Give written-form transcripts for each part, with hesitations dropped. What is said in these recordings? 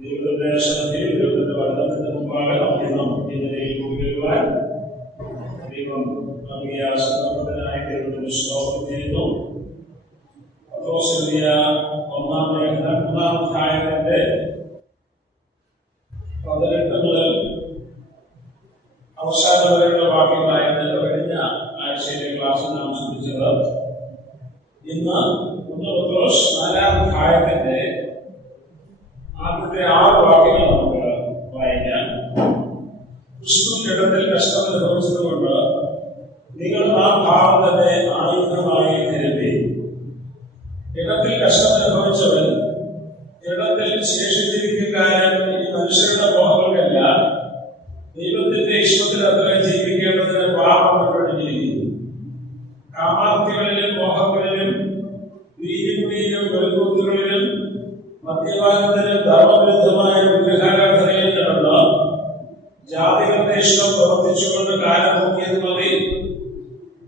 ദൈവത്തിന്റെ ശ്രദ്ധയിൽ ദൈവത്തിന്റെ വചനത്തിന്റെ മുമ്പാകെ ഇതിലേക്ക് കൊണ്ടുവരുവാൻ ദൈവം നൽകിയ സമർപ്പണനായ ദൈവത്തിന് സ്തോത്രം ചെയ്യുന്നു. പത്രോസ് ഒന്നാം ലേഖനം 3-ാം അധ്യായത്തിന്റെ 18 മുതൽ അവസാനം വരെയുള്ള വാക്യങ്ങളായിരുന്നു കഴിഞ്ഞ ആഴ്ചയിലെ ക്ലാസ്സിൽ നാം ശ്രദ്ധിച്ചത്. ഇന്ന് 1 പത്രോസ് 4-ാം അധ്യായത്തിന്റെ ആദ്യത്തെ 6 വാക്യങ്ങൾ നമുക്ക് വായിക്കാം. ക്രിസ്തു ജഡത്തിൽ കഷ്ടം അനുഭവിച്ചതുകൊണ്ട് നിങ്ങൾ ആ ഭാവം തന്നെ ആയുധമായി നിരത്തി. ജഡത്തിൽ കഷ്ടം അനുഭവിച്ചവൻ ജഡത്തിൽ ശേഷിച്ചിരിക്കാനും ഈ മനുഷ്യരുടെ മോഹങ്ങൾക്കല്ല ദൈവത്തിന്റെ ഇഷ്ടത്തിൽ അത്ര ജീവിക്കേണ്ടതിന് പാപം ഉൾപ്പെട്ടിരിക്കുന്നു. കാമാർത്ഥികളിലും മോഹങ്ങളിലും വീതിമുടിയിലും വെളുക്കൂത്തുകളിലും മദ്യപാനത്തിലും ധർമ്മവിരുദ്ധമായ വിഗ്രഹാരാധനയിൽ നടന്ന ജാതികളുടെ ഇഷ്ടം പ്രവർത്തിച്ചുകൊണ്ട് കാലം നോക്കിയത് മതി.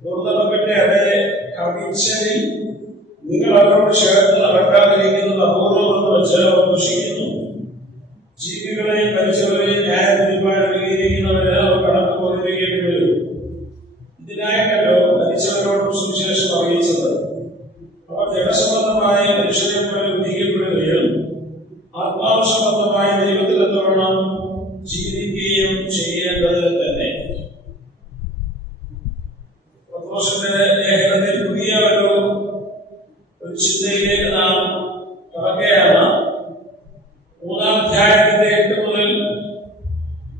ദുർനടപ്പിന്റെ അതേ കവിച്ചരി നിങ്ങൾ അവരോട് ചേർന്ന് നടക്കാതിരിക്കുന്നത് അപൂർവമെന്ന് വെച്ച് അവർ ദുഷിക്കുന്നു. ജീവികളെയും മരിച്ചവരെയും ന്യായം തീരുമാനിക്കുന്നവരെ അവർ കണക്ക് ബോധിപ്പിക്കേണ്ടി വരും. ഇതിനായിട്ടല്ലോ മരിച്ചവരോടും സുവിശേഷം അറിയിച്ചത്. അവർ ജഡസംബന്ധമായ മനുഷ്യരെ പോലെ വിധിക്കപ്പെടുകയും ആത്മാവസംബന്ധമായ ദൈവത്തിലെത്തോളം ജീവിക്കുകയും ചെയ്യേണ്ടത് തന്നെ. പത്രോസിന്റെ ലേഖനത്തിൽ പുതിയ ഒരു ചിന്തയിലേക്ക് നാം കടക്കുകയാണ്. 3-ാം അധ്യായത്തിന്റെ 8 മുതൽ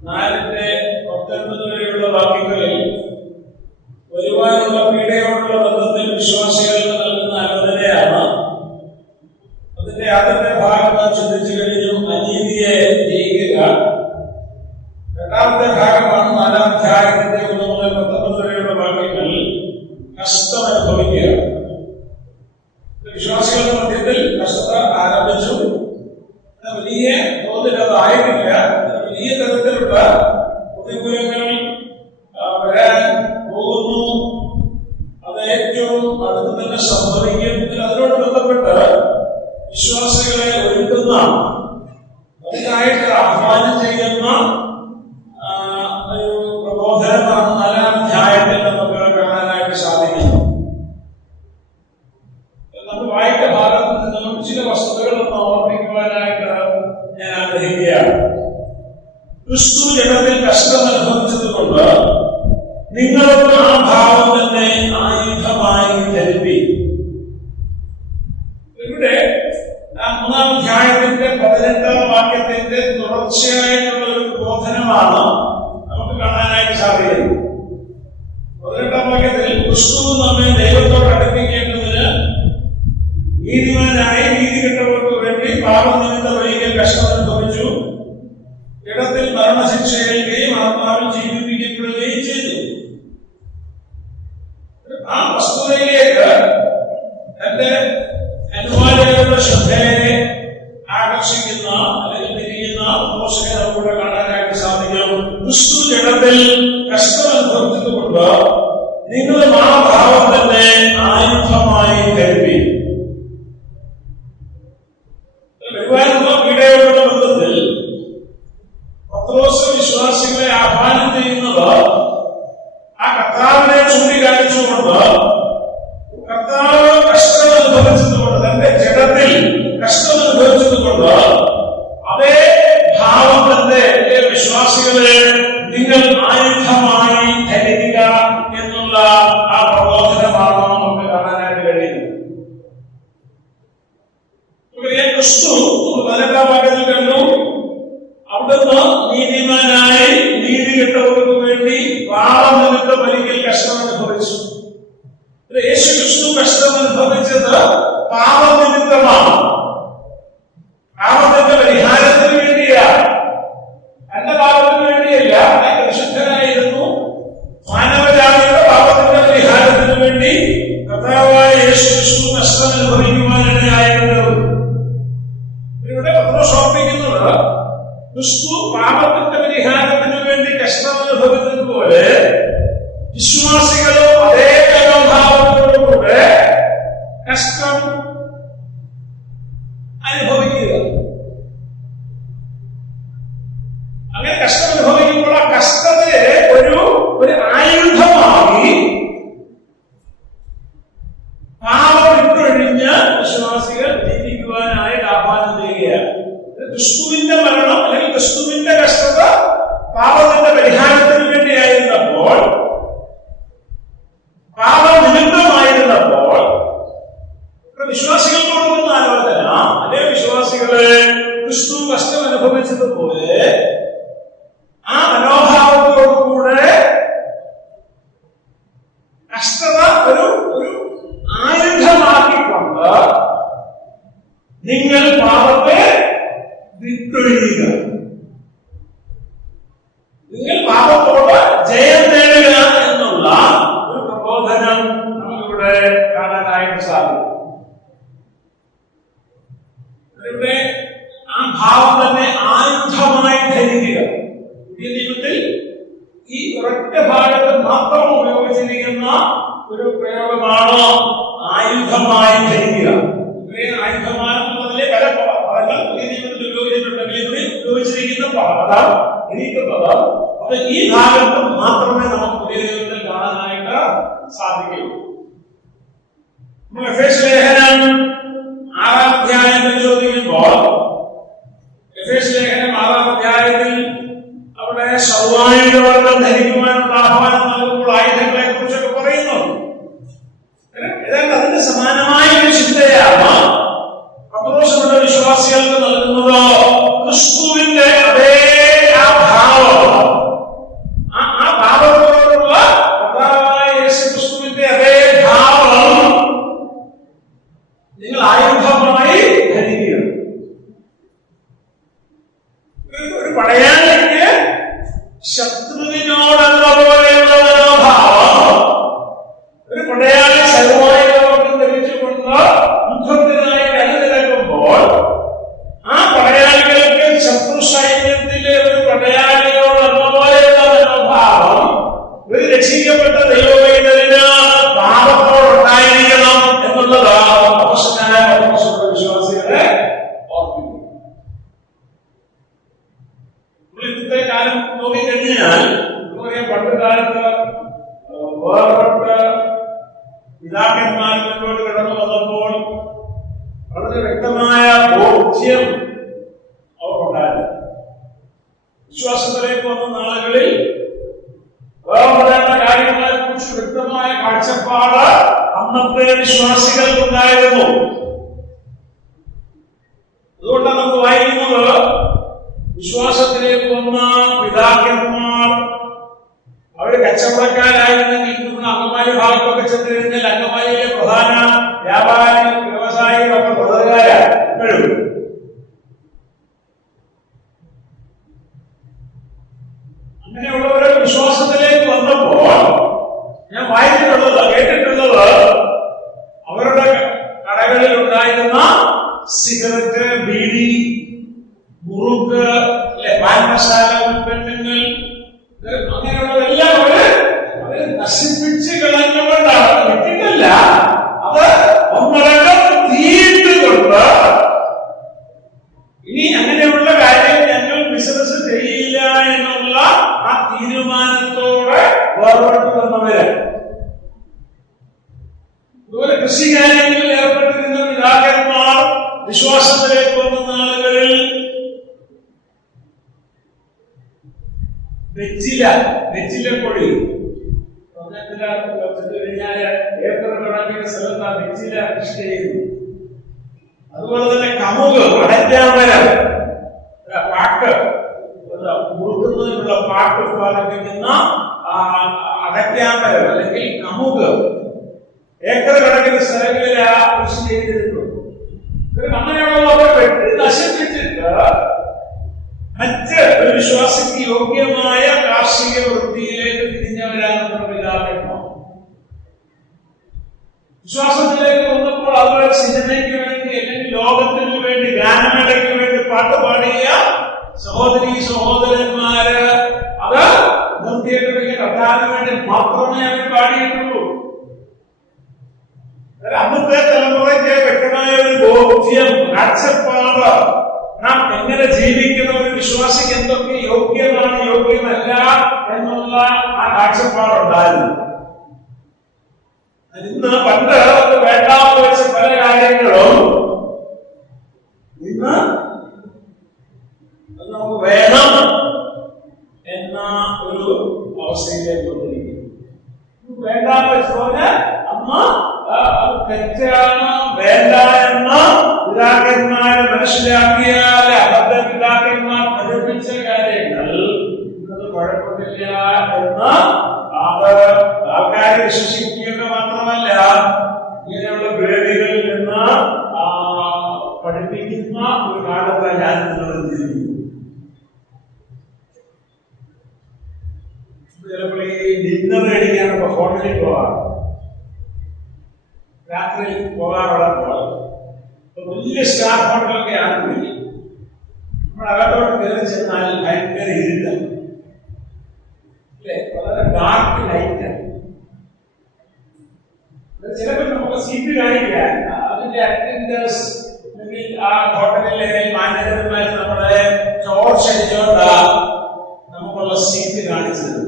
4-ന്റെ 19 വരെയുള്ള വാക്യങ്ങളിൽ വരുവാനുള്ള പീഡയോടുള്ള ബന്ധത്തിൽ വിശ്വാസികൾക്ക് നൽകുന്ന ആലോചനയാണ്. അതിന്റെ ആദ്യത്തെ ഭാഗം നാം ചിന്തിച്ചു കഴിഞ്ഞു, അനീതിയെ ജയിക്കുക. രണ്ടാമത്തെ ഭാഗമാണ് 4-ാം അധ്യായത്തിന്റെ 1 മുതൽ 19 വരെയുള്ള വാക്യങ്ങൾ, കഷ്ടം അനുഭവിക്കുക. വിശ്വാസികളുടെ മധ്യത്തിൽ കഷ്ടത ആരംഭിച്ചു. വലിയ തോതിൽ അതായിട്ടില്ല. വലിയ തരത്തിലുള്ള പ്രതികൂലങ്ങൾ വരാൻ പോകുന്നു. അത് ഏറ്റവും അടുത്ത് തന്നെ സംഭവിക്കും. അതിനോട് ബന്ധപ്പെട്ട് വിശ്വാസികളെ ഒരുക്കുന്ന, അതിനായിട്ട് ആഹ്വാനം ചെയ്യുന്ന ഒരു പ്രബോധനമാണ് 4-ാം അധ്യായത്തിൽ നമുക്ക് കാണാനായിട്ട് സാധിക്കുന്നത്. നമ്മൾ വായിച്ച ഭാഗത്ത് നിന്നും ചില വസ്തുതകളൊന്ന് ഓർമ്മിക്കുവാനായിട്ട് ഞാൻ ആഗ്രഹിക്കുകയാണ്. ക്രിസ്തു ജഡത്തിൽ കഷ്ടം അനുഭവിച്ചതുകൊണ്ട് നിങ്ങൾക്ക് ആ ഭാവം തന്നെ ആയുധമായി ധരിപ്പി. ഇവിടെ 3-ാം അധ്യായത്തിന്റെ 18-ാം വാക്യത്തിന്റെ തുടർച്ചയായിട്ടുള്ള ഒരു ബോധനമാണ് നമുക്ക് കാണാനായിട്ട് സാധിക്കുന്നത്. 18-ാം വാക്യത്തിൽ ക്രിസ്തു നമ്മെ ദൈവത്തോട് അടുപ്പിക്കേണ്ടതിന് നീതിമാനായി നീതി കെട്ടവർക്ക് വേണ്ടി പാപനിമിത്തം ഒരിക്കൽ കഷ്ടം അനുഭവിച്ചു. ജഡത്തിൽ മരണശിക്ഷയേൽക്കുകയും ആത്മാവിൽ ജീവിപ്പിക്കപ്പെടുകയും ചെയ്തു. ആ വസ്തുതയിലേക്ക് തന്റെ അനുവാദങ്ങളുടെ ശ്രദ്ധയെ ആകർഷിക്കുന്ന അല്ലെങ്കിൽ തിരിയുന്ന പോഷകനെ നമുക്കിവിടെ കാണാനായിട്ട് സാധിക്കും. ക്രിസ്തു ജഡത്തിൽ കഷ്ടം അനുഭവിച്ചതുകൊണ്ട് നിങ്ങളും ആ ഭാവം തന്നെ ആയുധമായി കരുതി. പീഡയോടുള്ള ബന്ധത്തിൽ പത്രോസ് വിശ്വാസികളെ ആഹ്വാനം ചെയ്യുന്നത് ആ കർത്താവിനെ ചൂണ്ടിക്കാണിച്ചുകൊണ്ട്, കർത്താവ് കഷ്ടം അനുഭവിച്ചതുകൊണ്ട്, തന്റെ ജഡത്തിൽ കഷ്ടം അനുഭവിച്ചതുകൊണ്ട് അതേ ഭാവം തന്നെ വിശ്വാസികളെ നിങ്ങൾ ആയുധമായി ധരിക്കുക എന്നുള്ള ആ പ്രബോധനമാണ് നമുക്ക് കാണാനായിട്ട് കഴിയുന്നത്. ക്രിസ്തു 14-ാം വാക്യത്തിൽ കണ്ടു, അവിടുന്ന് നീതിമാനായി നീതി കെട്ടവർക്ക് വേണ്ടി പാപനിമിത്തം ഒരിക്കൽ കഷ്ടം അനുഭവിച്ചു. യേശു ക്രിസ്തു കഷ്ടം അനുഭവിച്ചത് പാപനിമിത്തമാണ്. പാപത്തിന്റെ പരിഹാരത്തിന് വേണ്ടിയാണ്, എന്റെ പാപത്തിന് വേണ്ടിയല്ല. പരിശുദ്ധനായിരുന്നു. മാനവജാതിയുടെ പാപത്തിന്റെ പരിഹാരത്തിന് വേണ്ടി കർത്താവായ യേശു ക്രിസ്തു കഷ്ടം അനുഭവിക്കുവാനിടയായിരുന്നത്. ഇവിടെ പത്രോസ് ഓർമ്മിക്കുന്നത്, ക്രിസ്തു പാപത്തിന്റെ പരിഹാരത്തിന് വേണ്ടി കഷ്ടം അനുഭവിച്ചതുപോലെ വിശ്വാസികളും അതേ മനോഭാവത്തോടുകൂടെ കഷ്ടം അനുഭവിക്കുക. ക്രിസ്തുവിന്റെ മരണം അല്ലെങ്കിൽ ക്രിസ്തുവിന്റെ കഷ്ടത പാപത്തിന്റെ പരിഹാരത്തിന് വേണ്ടിയായിരുന്നപ്പോൾ, പാപനിമിത്തമായിരുന്നപ്പോൾ വിശ്വാസികൾ കൊടുക്കുന്ന ആലോചന, അതേ വിശ്വാസികളെ ക്രിസ്തു കഷ്ടം അനുഭവിച്ചതുപോലെ ആ മനോഭാവത്തോടുകൂടെ കഷ്ടത ഒരു ആയുധമാക്കിക്കൊണ്ട് നിങ്ങൾ പാപത്തെ വിട്ടൊഴിയുക, നിങ്ങൾ പാപത്തോട് ജയം നേടുക എന്നുള്ള ഒരു പ്രബോധനം നമുക്കിവിടെ കാണാനായിട്ട് സാധിക്കും. ഇവിടെ ആ ഭാവം തന്നെ ആയുധമായി ധരിക്കുക. പുതിയ നിയമത്തിൽ ഈ ഒരൊറ്റ ഭാഗത്ത് മാത്രം ഉപയോഗിച്ചിരിക്കുന്ന ഒരു പ്രയോഗമാണ് ആയുധമായി ധരിക്കുക. ആയുധമാണെന്നുള്ളതിലെ പല പദങ്ങൾ പുതിയ നിയമത്തിൽ ഉപയോഗിച്ചിട്ടുണ്ടെങ്കിൽ ഇവിടെ ഉപയോഗിച്ചിരിക്കുന്ന പദം അത് ഈ ഭാഗത്ത് മാത്രമേ നമുക്ക് പുതിയ നിയമത്തിൽ കാണാനായിട്ട് സാധിക്കുകയുള്ളൂ. എഫേസ്യ ലേഖനം 6-ാം അധ്യായത്തിൽ ചോദിക്കുമ്പോൾ, എഫേസ്യ ലേഖനം 6-ാം അധ്യായത്തിൽ അവിടെ സർവായുധവർഗം ധരിക്കുവാനുള്ള ആഹ്വാനം നൽകുമ്പോൾ ആയുധങ്ങളെ കുറിച്ചൊക്കെ പറയുന്നു. ഏതാണ്ട് അതിന് സമാനമായ ഒരു ചിന്തയാണ് പത്രോസ് വിശ്വാസികൾക്ക് നൽകുന്നത്. ക്രിസ്തുവിന്റെ അതേ ആ ഭാവം, ആ ഭാവത്തോടുള്ള കർത്താവായ യേശു ക്രിസ്തുവിന്റെ അതേ ഭാവം നിങ്ങൾ ആയുധമായി ധരിക്കുക. ഒരു പടയാളിക്ക് ശത്രുവിനോടെന്ന പോലെയുള്ള മനോഭാവം, ഒരു പടയാളി സർവായുധം ധരിച്ചുകൊണ്ട് യുദ്ധത്തിനായി അണിനിരക്കുമ്പോൾ ആ പടയാളികൾക്ക് ശത്രു സൈന്യത്തിലെ ഒരു പടയാളിയോടെന്ന പോലെയുള്ള മനോഭാവം ഒരു രക്ഷിക്കപ്പെട്ട ദൈവവൈദ്യന് പാപത്തോടുണ്ടായിരിക്കണം എന്നുള്ളത് വിശ്വാസികളെ ഓർമ്മിക്കും. ഇന്നത്തെ കാലം നോക്കിക്കഴിഞ്ഞാൽ പണ്ട് കാലത്ത് വേർപെട്ട പിതാക്കന്മാർ മുന്നോട്ട് കടന്നു വന്നപ്പോൾ വളരെ വ്യക്തമായ ബോധ്യം അവർക്കുണ്ടായിരുന്നു. വിശ്വാസത്തിലേക്ക് വന്ന നാളുകളിൽ വേർപെടേണ്ട കാര്യങ്ങളെ കുറിച്ച് വ്യക്തമായ കാഴ്ചപ്പാട് അന്നത്തെ വിശ്വാസികൾക്കുണ്ടായിരുന്നു. അതുകൊണ്ടാണ് നമുക്ക് വായിക്കുന്നത്, വിശ്വാസത്തിലേക്ക് വന്ന പിതാക്കന്മാർ അവര് കച്ചവടക്കാരായിരുന്നെങ്കിൽ നമ്മുടെ അങ്കമാലി ഭാഗത്തൊക്കെ ചെന്ന് കഴിഞ്ഞാൽ അങ്കമാലിയിലെ പ്രധാന വ്യാപാരികൾ വ്യവസായികളൊക്കെ പ്രധാനക്കാരാണ്. അങ്ങനെയുള്ളവരെ വിശ്വാസത്തിലേക്ക് വന്നപ്പോൾ ഞാൻ വായിച്ചിട്ടുള്ളത്, കേട്ടിട്ടുള്ളത്, അവരുടെ കടകളിൽ ഉണ്ടായിരുന്ന സിഗരറ്റ്, ബീഡി, മുറുക്ക്, പാൻമസാല ഉൽപ്പന്നങ്ങൾ, അങ്ങനെയുള്ളതെല്ലാം അവര് നശിപ്പിച്ച് കളഞ്ഞുകൊണ്ടാണ്, വിട്ടിട്ടല്ല, അത് ഒന്നടങ്കം തീയിട്ടുകൊണ്ട് ഇനി അങ്ങനെയുള്ള കാര്യം ഞങ്ങൾ ബിസിനസ് ചെയ്യില്ല എന്നുള്ള ആ തീരുമാനത്തോടെ വേർപെട്ടു വന്നവര്. അതുപോലെ കൃഷി കാര്യങ്ങളിൽ ഏർപ്പെട്ടിരുന്ന പിതാക്കന്മാർ വിശ്വാസത്തിലേക്ക് വന്ന നാളുകളിൽ വെച്ചിലപ്പൊടി ഏക്കർ കണക്കിന് സ്ഥലത്താണ് വെച്ചില കൃഷി ചെയ്യുന്നത്. അതുപോലെ തന്നെ കമുക്, അടയ്ക്കാമരം, പാട്ട് മുറുക്കുന്നതിനുള്ള പാട്ട് ഉത്പാദിപ്പിക്കുന്ന അടയ്ക്കാമരം അല്ലെങ്കിൽ കമുക് ഏക്കർ കണക്കിന് സ്ഥലങ്ങളിൽ കൃഷി ചെയ്തിരുന്നു. അങ്ങനെയുള്ളവരെ വെട്ടി നശിപ്പിച്ചിട്ട് മറ്റ് ഒരു വിശ്വാസിക്ക് യോഗ്യമായ കാർഷിക വൃത്തിയിലേക്ക് തിരിഞ്ഞവരാണ് പിതാക്കന്മാർ. വിശ്വാസത്തിലേക്ക് വന്നപ്പോൾ അതുപോലെ സിനിമയ്ക്ക് വേണ്ടി അല്ലെങ്കിൽ ലോകത്തിന് വേണ്ടി, ഗാനമേളയ്ക്ക് വേണ്ടി പാട്ട് പാടിയ സഹോദരീ സഹോദരന്മാര് അത് നിർത്തിയിട്ട് കർത്താവിന് വേണ്ടി മാത്രമേ അവർ പാടിയിട്ടുള്ളൂ. അന്നത്തെ തലമുറയ്ക്ക് വ്യക്തമായ ഒരു ബോധ്യം, കാഴ്ചപ്പാട്, നാം എങ്ങനെ ജീവിക്കുന്ന ഒരു വിശ്വാസിക്ക് എന്തൊക്കെ യോഗ്യമാണ്, യോഗ്യമല്ല എന്നുള്ള ആ കാഴ്ചപ്പാടുണ്ടായിരുന്നു. ഇന്ന് പണ്ട് വേണ്ടാന്ന് വെച്ച പല കാര്യങ്ങളും ഇന്ന് ഡിന്നർ കഴിക്കാനൊക്കെ ഹോട്ടലിൽ പോകാറ്, രാത്രി പോകാറുള്ള വലിയ സ്റ്റാർ ഹോട്ടലൊക്കെ ആണെങ്കിൽ നമ്മൾ അകത്തോട്ട് കയറി ചെന്നാൽ ഭയങ്കര ഇരുട്ടാണ്, അല്ലേ? വളരെ ഡാർക്ക് ലൈറ്റാണ്. ചിലപ്പോൾ നമുക്ക് സീറ്റ് കാണിക്കാൻ അതിന്റെ അറ്റൻഡേഴ്സ് അല്ലെങ്കിൽ ആ ഹോട്ടലിലെ മാനേജർമാർ നമ്മളെ ടോർച്ച് അടിച്ചോണ്ടാ നമുക്കുള്ള സീറ്റ് കാണിച്ചത്.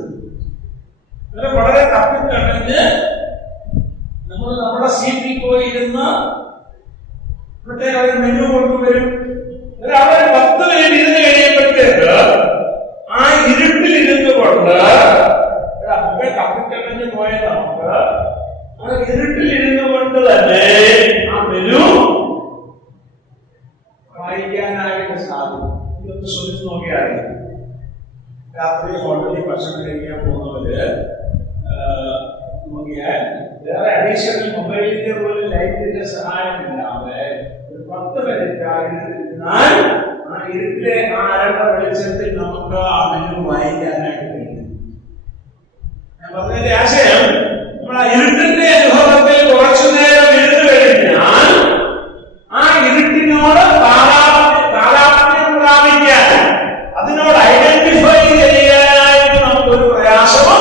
അങ്ങനെ വളരെ തപ്പിത്തടഞ്ഞ് നമ്മൾ നമ്മുടെ സീറ്റിൽ പോയി ഇരുന്ന് പ്രത്യേക ഒരു മെനു കൊണ്ടുവരും. അവർ 10 മിനിറ്റ് ഇരുന്ന് കഴിയുമ്പോഴത്തേക്ക് ആ ഇരുട്ടിൽ ഇരുന്ന് കൊണ്ട് തപ്പിത്തടഞ്ഞ് പോയ നമുക്ക് ആ ഇരുട്ടിൽ ഇരുന്നു കൊണ്ട് തന്നെ ആ മെനു വായിക്കാനായിട്ട് സാധിക്കും. ഇതൊന്ന് ശ്രമിച്ചു നോക്കിയാൽ രാത്രി ഹോട്ടലിൽ ഭക്ഷണം കഴിക്കാൻ പോകുന്നവര് നോക്കിയാൽ വേറെ അഡീഷണൽ മൊബൈലിന്റെ പോലും ലൈറ്റിന്റെ സഹായമില്ലാതെ ഒരു 10 മിനിറ്റ് ഇരുന്നാൽ ആ ഇരുട്ടിലെ ആ അരണ്ട വെളിച്ചത്തിൽ നമുക്ക് ആ മെനു വായിക്കാനായിട്ട് കഴിയും. ഞാൻ പറഞ്ഞതിന്റെ ആശയം, നമ്മൾ ആ ഇരുട്ടിന്റെ അനുഭവത്തിൽ കുറച്ചു നേരം ഇരുന്ന് കഴിഞ്ഞാൽ ആ ഇരുട്ടിനോട് താരാത്മ്യം പ്രാപിക്കാൻ, അതിനോട് ഐഡന്റിഫൈ ചെയ്യാനായിട്ട് നമുക്കൊരു പ്രയാസമോ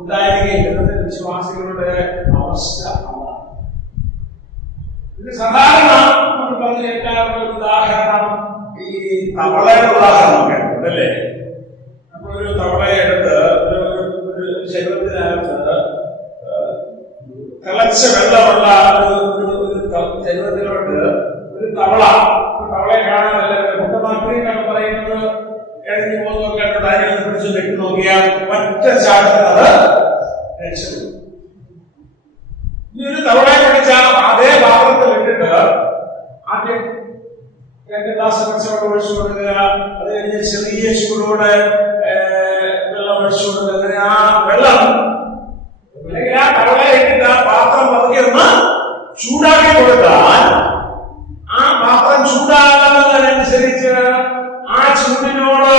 ഉണ്ടായിരിക്കുന്നത് വിശ്വാസികളുടെ അവസ്ഥ അതാണ്. ഇത് സാധാരണ നമ്മൾ പറഞ്ഞു കേൾക്കാറുള്ള ഒരു ഉദാഹരണം ഈ തവളയുടെ ഉദാഹരണം കേട്ടിട്ടുണ്ടല്ലേ? നമ്മളൊരു തവളയെ എടുത്ത് ഒരു ശരീരത്തിനകത്ത് തിളച്ച വെള്ളമുള്ള ശരീരത്തിലോട്ട് ഒരു തവളയെ കാണാനല്ല മുട്ടമാക്രിയൊക്കെ പറയുന്നത് കഴിഞ്ഞു പോകുന്നവർക്ക് കാര്യങ്ങൾ പിടിച്ച് നെട്ടി നോക്കിയാൽ ഒറ്റ ചാട്ടത്തിനത് രക്ഷപ്പെടും. ഇനി ഒരു തവളയെ പിടിച്ച അതേ പാത്രത്തിൽ ഇട്ടിട്ട് ആദ്യം 2 ഗ്ലാസ് പച്ചവെള്ളം ഒഴിച്ചു കൊടുക്കുക, അത് കഴിഞ്ഞ് ചെറിയ ചൂടോടെ വെള്ളം ഒഴിച്ചു കൊടുക്കുക. അങ്ങനെ ആ വെള്ളം അല്ലെങ്കിൽ ആ തവളയെ ഇട്ടിട്ട് ആ പാത്രം പതുക്കെ ഒന്ന് ചൂടാക്കി കൊടുത്താൽ ആ പാത്രം ചൂടാകുന്നതിനനുസരിച്ച് ആ ചൂടിനോട്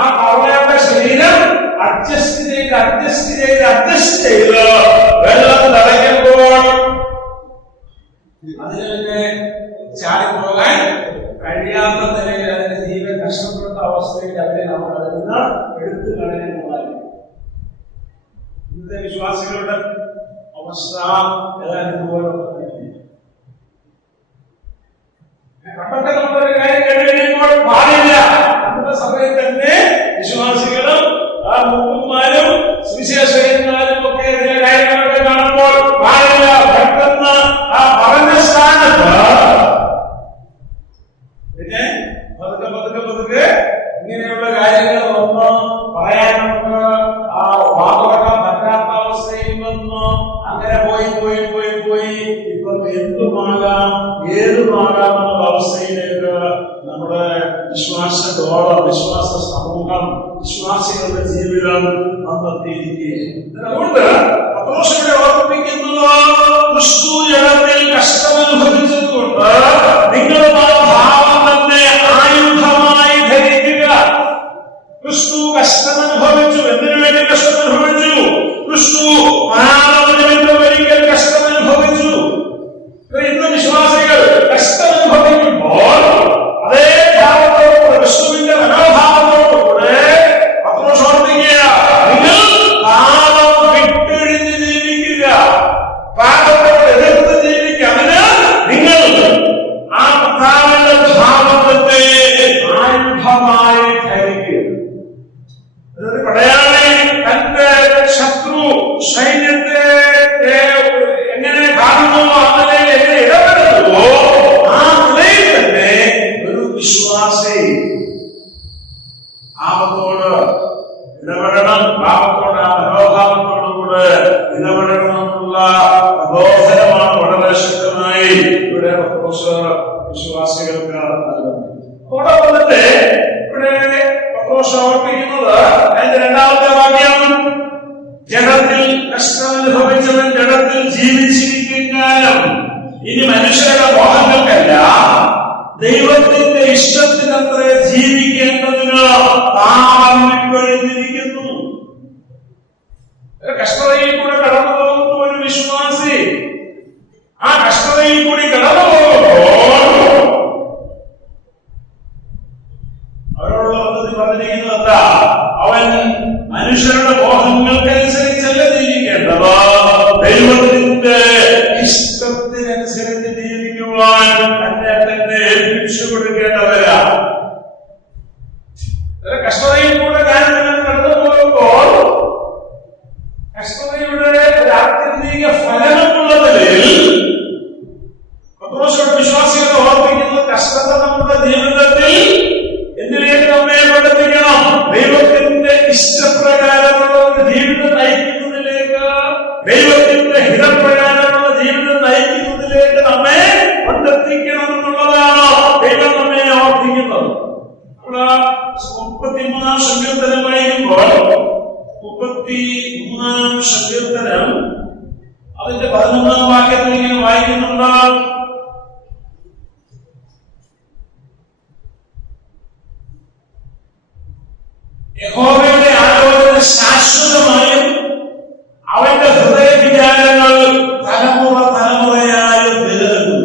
ആ തവളയുടെ ശരീരം അഡ്ജസ്റ്റ് ചെയ്ത് വെള്ളം തിളയ്ക്കുമ്പോൾ അതിനെ ചാടിപ്പോകാൻ കഴിയാത്ത നിലയിൽ അതിന്റെ ജീവൻ നഷ്ടപ്പെട്ട അവസ്ഥയിൽ അവരെ നമ്മൾ അതിൽ നിന്ന് എടുത്തു കളയാനുള്ളതാണ്. ഇന്നത്തെ വിശ്വാസികളുടെ അവസ്ഥ ഏതാണ്ട് ഇതുപോലെ പണ്ടൊക്കെ നമ്മളൊരു കാര്യം കേട്ടുകഴിയുമ്പോൾ പാടില്ല. നമ്മുടെ സഭയിൽ തന്നെ വിശ്വാസികളും ആ മുക്കുമാരും സുവിശേഷകന്മാരും ഒക്കെ ചില കാര്യങ്ങളൊക്കെ കാണുമ്പോൾ പാടില്ല. പെട്ടെന്ന് ആ പറഞ്ഞ സ്ഥാനത്ത് പിന്നെ പതുക്കെ ഇങ്ങനെയുള്ള കാര്യങ്ങൾ ഒന്ന് പറയാനൊക്കെ ആ വാതുറക്കാൻ പറ്റാത്ത അവസ്ഥയിൽ വന്നു. അങ്ങനെ പോയി ഇപ്പം എന്തുമാകാം ഏതുമാകാം എന്നുള്ള അവസ്ഥയിലേക്ക് നമ്മുടെ വിശ്വാസ സമൂഹം, വിശ്വാസികളുടെ ജീവിതം വന്നെത്തിയിരിക്കുകയാണ്. അതുകൊണ്ട് പത്രോസിനെ ഓർമ്മിപ്പിക്കുന്നത് ക്രിസ്തു ജഡത്തിൽ കഷ്ടമനുഭവിച്ചതുകൊണ്ട് നിങ്ങളുടെ ഭാവം തന്നെ ആയുധമായി ധരിക്കുക. ക്രിസ്തു കഷ്ടമനുഭവിച്ചു. എന്തിനു വേണ്ടി കഷ്ടമനുഭവിച്ചു? ക്രിസ്തു ഒരിക്കൽ കഷ്ടമനുഭവിച്ചു. ഇന്ന് വിശ്വാസികൾ കഷ്ടമനുഭവിക്കുമ്പോൾ അതേ ഭാവത്തോടുകൂടെ, ക്രിസ്തുവിന്റെ മനോഭാവത്തോടുകൂടെ പത്രോസ് ഓർമ്മിക്കുക, നിങ്ങൾ പാപം വിട്ടൊഴിഞ്ഞ് ജീവിക്കുക, പാപത്തോട് എതിർത്ത് ജീവിക്കുക. അതിന് നിങ്ങൾ ആ കർത്താവിന്റെ ഭാവത്തെ ആയുധമായി ധരിക്കുക. അതൊരു പടയാളി തന്റെ ശത്രു സൈന്യത്തെ എങ്ങനെ കാണുന്നുവോ ആ നിലയിൽ എങ്ങനെ ഇടപെടുന്നുവോ ആ നിലയിൽ തന്നെ ഒരു വിശ്വാസി പാപത്തോട് ഇടപെടണം. പാപത്തോട് ആ മനോഭാവത്തോടുകൂടെ ഇടപെടണമെന്നുള്ള പ്രബോധനമാണ് വളരെ ശക്തമായി ഇവിടെ വിശ്വാസികൾക്ക് നൽകുന്നത്. അതോടൊപ്പം തന്നെ ഇവിടെ പത്രോസ് ഓർമ്മിക്കുന്നത് അതിന്റെ 2ാമത്തെ വാക്യം, ജഡത്തിൽ കഷ്ടമനുഭവിച്ചവൻ ജഡത്തിൽ ജീവിച്ചിരിക്കും കാലം ഇനി മനുഷ്യരുടെ മോഹങ്ങൾക്കല്ല ദൈവത്തിന്റെ ഇഷ്ടത്തിനത്ര ജീവിക്കേണ്ടതിന് പാപം വിട്ടൊഴിഞ്ഞിരിക്കുന്നു. കഷ്ടതയിൽ കൂടെ കടന്നു പോകുന്ന ഒരു വിശ്വാസി ആ കഷ്ടതയിൽ കൂടി കടന്നു പോകുമ്പോൾ അവരോടുള്ള പദ്ധതി പറഞ്ഞിരിക്കുന്നത് എന്താ? അവൻ മനുഷ്യരുടെ മോഹങ്ങൾക്കനുസരിച്ചല്ല ജീവിക്കേണ്ടത്, ദൈവത്തിന്റെ ഇഷ്ടത്തിനനുസരിച്ച് ജീവിക്കുവാൻ തന്നെ ഏൽപ്പിച്ചു കൊടുക്കേണ്ടവരാ. കഷ്ടതയിൽ കൂടെ കാര്യങ്ങൾ കടന്നു പോകുമ്പോൾ കഷ്ടതയുടെ ആത്യന്തിക ഫലമുള്ളതിൽ വിശ്വാസികളെ ഓർമ്മിക്കുന്നത് കഷ്ടത നമ്മുടെ ജീവിതത്തിൽ എന്തിലേക്ക് നമ്മെ പഠിപ്പിക്കണം? ദൈവത്തിന്റെ ഇഷ്ടപ്രകാരമുള്ള ഒരു ജീവിതം നയിക്കുന്നതിലേക്ക്, ദൈവത്തിന്റെ ഹിതപ്രകാരമുള്ള ജീവിതം നയിക്കുന്നതിലേക്ക് നമ്മെ കൊണ്ടെത്തിക്കണം എന്നുള്ളതാണ് ദൈവം നമ്മെ ഓർമ്മിക്കുന്നത്. 33-ാം സങ്കീർത്തനം വായിക്കുമ്പോൾ 33-ാം സങ്കീർത്തനം അതിന്റെ 11-ാം വാക്യത്തിൽ ഇങ്ങനെ വായിക്കുന്നുണ്ട്: യഹോവയുടെ ആലോചന ശാശ്വതമായും അവന്റെ ഹൃദയ വിചാരങ്ങൾ തലമുറ തലമുറയായും നിൽക്കുന്നു.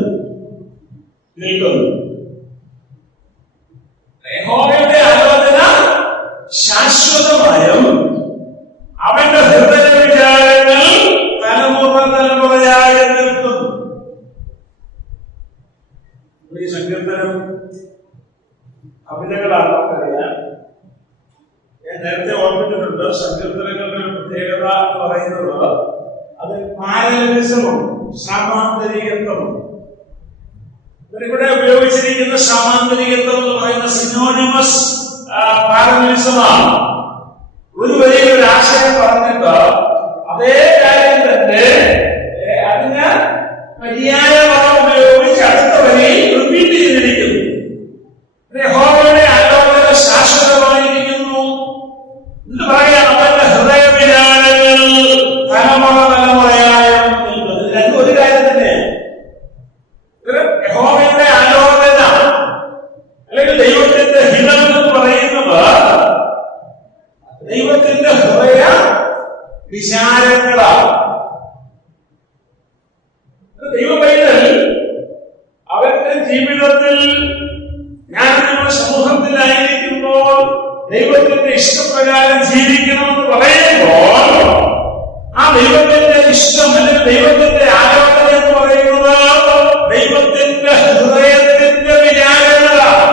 യഹോവയുടെ ആലോചന ശാശ്വതമായും അവന്റെ ഹൃദയ വിചാരങ്ങൾ തലമുറ തലമുറയായി നിൽക്കുന്നു. ഈ സങ്കീർത്തനം കവിതകളാണ് നമുക്കറിയാം. ഞാൻ നേരത്തെ ഓർമ്മിച്ചിട്ടുണ്ട്, സങ്കീർത്തനങ്ങളുടെ ഒരു പ്രത്യേകത എന്ന് പറയുന്നത് അത് പാരലലിസമുണ്ട്, സമാന്തരികത്വമുണ്ട്. ഇവിടെ ഉപയോഗിച്ചിരിക്കുന്ന സമാന്തരികത്വം എന്ന് പറയുന്ന സിനോണിമസ് പാരലലിസമാണ്. ഒരു വലിയൊരു ആശയം പറഞ്ഞിട്ട് അതേ കാര്യം തന്നെ അതിന് പര്യായ പദം ഉപയോഗിച്ച് അടുത്ത വരി റിപ്പീറ്റ് ചെയ്തിരിക്കുന്നു. യഹോവയുടെ ആലോചന ശാശ്വതമായിരിക്കുന്നു എന്ന് പറയാൻ അവന്റെ ഹൃദയ വിചാരങ്ങൾ തലമുറ തലമുറയായും നിൽക്കുന്നത്. രണ്ടും ഒരു കാര്യം തന്നെയാണ്. യഹോവയുടെ ആലോചന അല്ലെങ്കിൽ ദൈവത്തിന്റെ ഹിതം എന്ന് പറയുന്നത് ദൈവത്തിന്റെ ഹൃദയ വിചാരങ്ങളാണ്. ദൈവപൈതൽ അവരുടെ ജീവിതത്തിൽ ഞാൻ നമ്മുടെ സമൂഹത്തിലായിരിക്കുമ്പോൾ ദൈവത്തിന്റെ ഇഷ്ടപ്രകാരം ജീവിക്കണമെന്ന് പറയുമ്പോൾ ആ ദൈവത്തിന്റെ ഇഷ്ടം അല്ലെങ്കിൽ ദൈവത്തിന്റെ ആലോചന എന്ന് പറയുന്നത് ദൈവത്തിന്റെ ഹൃദയത്തിന്റെ വിചാരങ്ങളാണ്.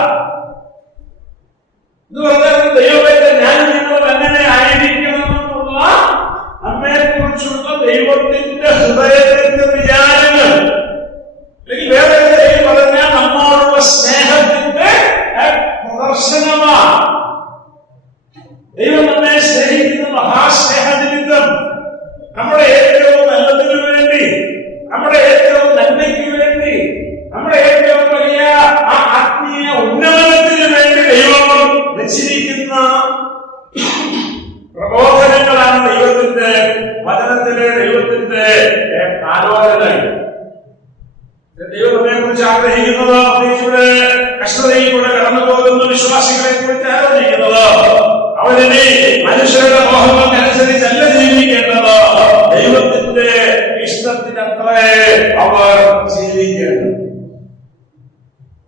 എന്ന് പറഞ്ഞാൽ ദൈവത്തെ ഞാൻ നിങ്ങൾ അങ്ങനെ ആയിരിക്കണമെന്നുള്ള നമ്മെ കുറിച്ചുള്ള ദൈവത്തിന്റെ ഹൃദയത്തിന്റെ വിചാരങ്ങൾ, അല്ലെങ്കിൽ വേറെ രീതിയിൽ പറഞ്ഞാൽ നമ്മോടുള്ള സ്നേഹത്തിന്റെ പ്രദർശനമാണ്. ദൈവം നമ്മെ സ്നേഹിക്കുന്ന മഹാസ്നേഹനിമിത്തം നമ്മുടെ ഏറ്റവും നല്ലതിനു വേണ്ടി, നമ്മുടെ ഏറ്റവും നന്മയ്ക്ക് വേണ്ടി, നമ്മുടെ ഏറ്റവും വലിയ ആ ആത്മീയ ഉന്നമനത്തിന് വേണ്ടി ദൈവം വെച്ചിരിക്കുന്ന പ്രബോധനങ്ങളാണ് ദൈവത്തിന്റെ വചനത്തിലെ ദൈവത്തിന്റെ ആലോചന. ദൈവത്തെ കുറിച്ച് ആഗ്രഹിക്കുന്നത്, പ്രത്യേകിച്ച് കഷ്ടതയിൽ കൂടെ കടന്നു പോകുന്ന വിശ്വാസികളെ കുറിച്ച് ആലോചിക്കുന്നത്, അവരിനി മനുഷ്യരുടെ മോഹങ്ങൾക്കനുസരിച്ചല്ല ജീവിക്കേണ്ടത്, ദൈവത്തിന്റെ ഇഷ്ടത്തിനത്രേ അവർ ജീവിക്കേണ്ടത്.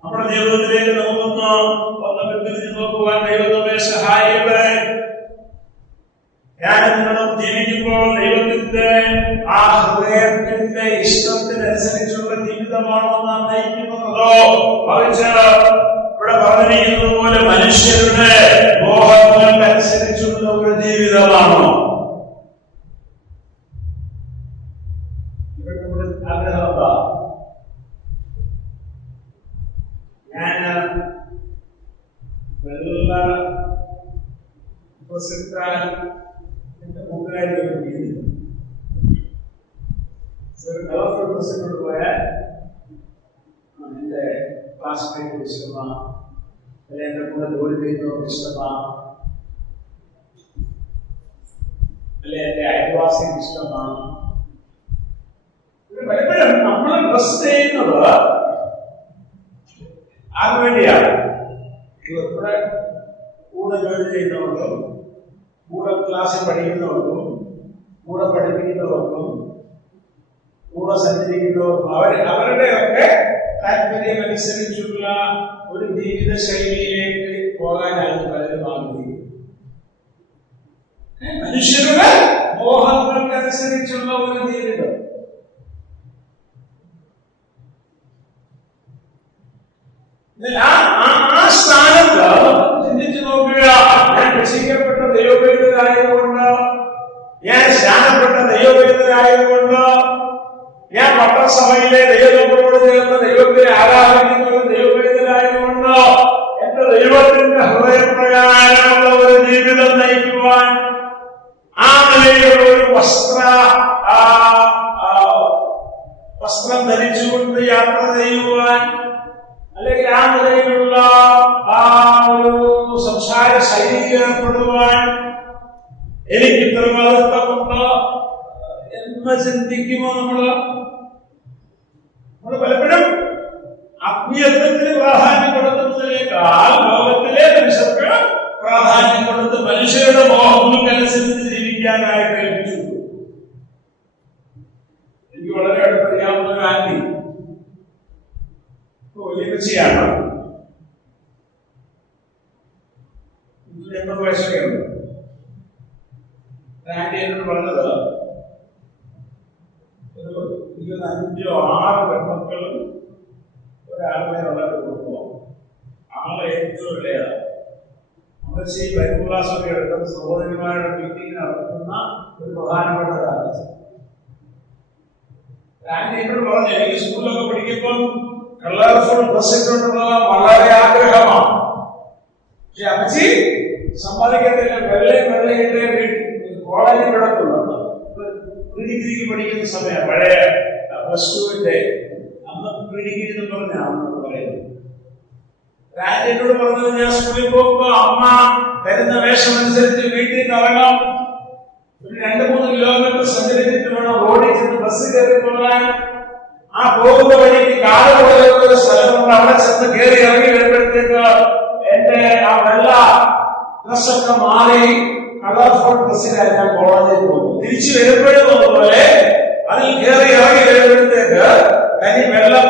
നമ്മുടെ ജീവിതത്തിലേക്ക് നമുക്കൊന്ന് ബന്ധിച്ച് നോക്കുവാൻ ദൈവം നമ്മെ സഹായിക്കട്ടെ. ഞാൻ നിങ്ങളും ജീവിക്കുമ്പോൾ ദൈവത്തിന്റെ ആ ഹൃദയത്തിന്റെ ഇഷ്ടത്തിനനുസരിച്ചുള്ള ജീവിതമാണോ നാം നയിക്കുന്നതോ, മറിച്ച് ഇവിടെ പറഞ്ഞിരിക്കുന്നത് പോലെ മനുഷ്യരുടെ മോഹങ്ങൾക്കനുസരിച്ചുള്ള ഒരു ജീവിതമാണോ? ഇവിടെ ആഗ്രഹം എന്താ? ഞാൻ വെള്ള പ്രസിദ്ധാൻ എന്റെ കൂട്ടുകാരി കളർഫുൾ ഡ്രസ്സിനോട് പോയാൽ എന്റെ ക്ലാസ്മേറ്റ് ഇഷ്ടമാണ്, അല്ലെ എന്റെ കൂടെ ജോലി ചെയ്യുന്നവർക്ക് ഇഷ്ടമാണ്, അല്ലെ എന്റെ അയൽവാസിക്ക് ഇഷ്ടമാണ്. പലപ്പോഴും നമ്മൾ ഡ്രസ് ചെയ്യുന്നത് ആർക്ക് വേണ്ടിയാണ്? ഇവിടെ കൂടെ ജോലി ചെയ്യുന്നവർക്കും, കൂടെ ക്ലാസ്സിൽ പഠിക്കുന്നവർക്കും, കൂടെ പഠിപ്പിക്കുന്നവർക്കും കൂടെ സഞ്ചരിക്കുന്നവർക്കും അവരുടെയൊക്കെ താല്പര്യമനുസരിച്ചുള്ള ഒരു ജീവിത ശൈലിയിലേക്ക് പോകാനാണ് പലരും ആഗ്രഹിക്കുന്നത്. മനുഷ്യരുടെ മോഹങ്ങൾക്കനുസരിച്ചുള്ള ഒരു ജീവിതം. ആ സ്ഥാനത്ത് ചിന്തിച്ചു നോക്കുക. ഞാൻ രക്ഷിക്കപ്പെട്ട ദൈവവേദനായതുകൊണ്ട്, ഞാൻ സ്നാനപ്പെട്ട ദൈവവേദനായതുകൊണ്ട്, ഞാൻ പട്ടസഭയിലെ ദൈവങ്ങളോട് ചേർന്ന് ദൈവത്തെ ആരാധിക്കുന്ന ദൈവവേദനായതുകൊണ്ട് എന്റെ ദൈവത്തിന്റെ ഹൃദയപ്രകാരമുള്ള ഒരു ജീവിതം നയിക്കുവാൻ, ആ നിലയിലുള്ള ഒരു വസ്ത്രം ധരിച്ചുകൊണ്ട് യാത്ര ചെയ്യുവാൻ, അല്ലെങ്കിൽ ആ നിലയിലുള്ള ആ ഒരു സംസാര ശൈലി ഏർപ്പെടുവാൻ എനിക്ക് ഉത്തരവാദിത്തമുണ്ട് എന്ന് ചിന്തിക്കുമോ? നമ്മള് പലപ്പോഴും ആത്മീയത്വത്തിന് പ്രാധാന്യം കൊടുക്കുന്നതിനേക്കാൾ ലോകത്തിലെ മനുഷ്യർക്ക് പ്രാധാന്യം കൊടുത്ത് മനുഷ്യരുടെ മോഹങ്ങൾക്കനുസരിച്ച് ജീവിക്കാനായിട്ട് ഏൽപ്പിച്ചു. എനിക്ക് വളരെ അടുത്തറിയാവുന്ന ഒരു ആന്റി, വലിയയാണ്, 80 വയസ്സൊക്കെയുണ്ട്. ആന്റി എന്നോട് പറഞ്ഞത്, ഒരു 5-6 പെൺമക്കളും ഒരാളുമേലുള്ള കുടുംബം. ആളെ ഏറ്റവും ഇളയതാണ്. അമ്മച്ചി ബൈബിൾ ക്ലാസ്സൊക്കെ എടുക്കുന്ന സഹോദരിമാരുടെ മീറ്റിംഗ് നടത്തുന്ന ഒരു പ്രധാനപ്പെട്ട കാര്യം. ആന്റി എന്നോട് പറഞ്ഞു, എനിക്ക് സ്കൂളിലൊക്കെ പഠിക്കുമ്പോൾ കളർഫുൾ ഡ്രസ് ഇട്ടുകൊണ്ടുള്ള വളരെ ആഗ്രഹമാണ്. പക്ഷെ അമ്മച്ചി സമ്പാദിക്കത്തില്ല. വെള്ളയിട്ട് കോളേജിൽ കിടക്കുന്നു. ഡിഗ്രിക്ക് പഠിക്കുന്ന സമയം, പഴയ +2-ന്റെ അന്ന് ഡിഗ്രി എന്ന് പറഞ്ഞാണ് പറയുന്നത്. എന്നോട് പറഞ്ഞത്, ഞാൻ സ്കൂളിൽ പോകുമ്പോ അമ്മ തരുന്ന വേഷം അനുസരിച്ച് വീട്ടിൽ നിന്ന് ഇറങ്ങാം. ഒരു 2-3 കിലോമീറ്റർ സഞ്ചരിച്ചിട്ട് വേണം റോഡിൽ ചെന്ന് ബസ് കയറി പോകാൻ. ആ പോകുന്ന വഴിക്ക് കാറ് പോലുള്ള ഒരു സ്ഥലമുണ്ട്. അവിടെ ചെന്ന് കയറി ഇറങ്ങി വരുമ്പോഴത്തേക്ക് എന്റെ ആ വെള്ള ഡ്രസ്സൊക്കെ മാറി കളർഫുൾ ഡ്രസ്സിലാണ് ഞാൻ കോളേജിൽ പോകുന്നു. തിരിച്ചു വരുമ്പോഴും അതുപോലെ അതിൽ കയറി ഇറങ്ങി വരുമ്പോഴത്തേക്ക് തനി വെള്ളം